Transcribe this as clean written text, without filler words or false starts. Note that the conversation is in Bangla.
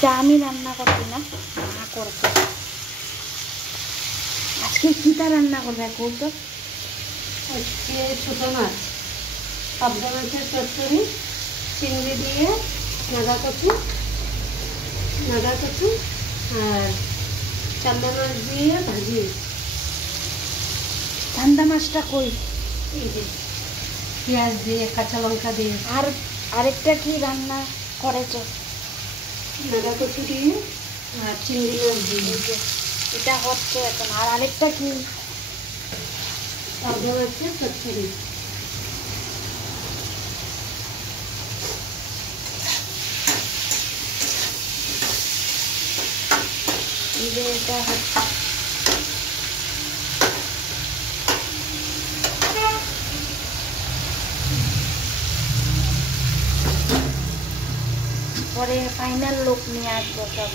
আজকে আমি রান্না করছি না, মা করবে। আজকে কিটা রান্না করবে কৌতো? আজকে ছোটো মাছ, পাবদা মাছের চচ্চড়ি, চিংড়ি দিয়ে নাগা কচু আর চান্দা মাছ দিয়ে ভাজি। ঠান্ডা মাছটা কই? এই যে পেঁয়াজ দিয়ে কাঁচা লঙ্কা দিয়ে। আর আরেকটা কি রান্না করেছো? নাগা কচু দিয়ে আর চিংড়ি মাছ দিয়ে। এটা হচ্ছে এখন। আর আরেকটা কি? পাবদা মাছের চচ্চড়ি। এটা হচ্ছে পরে ফাইনাল লুক নিয়ে আসবো সব।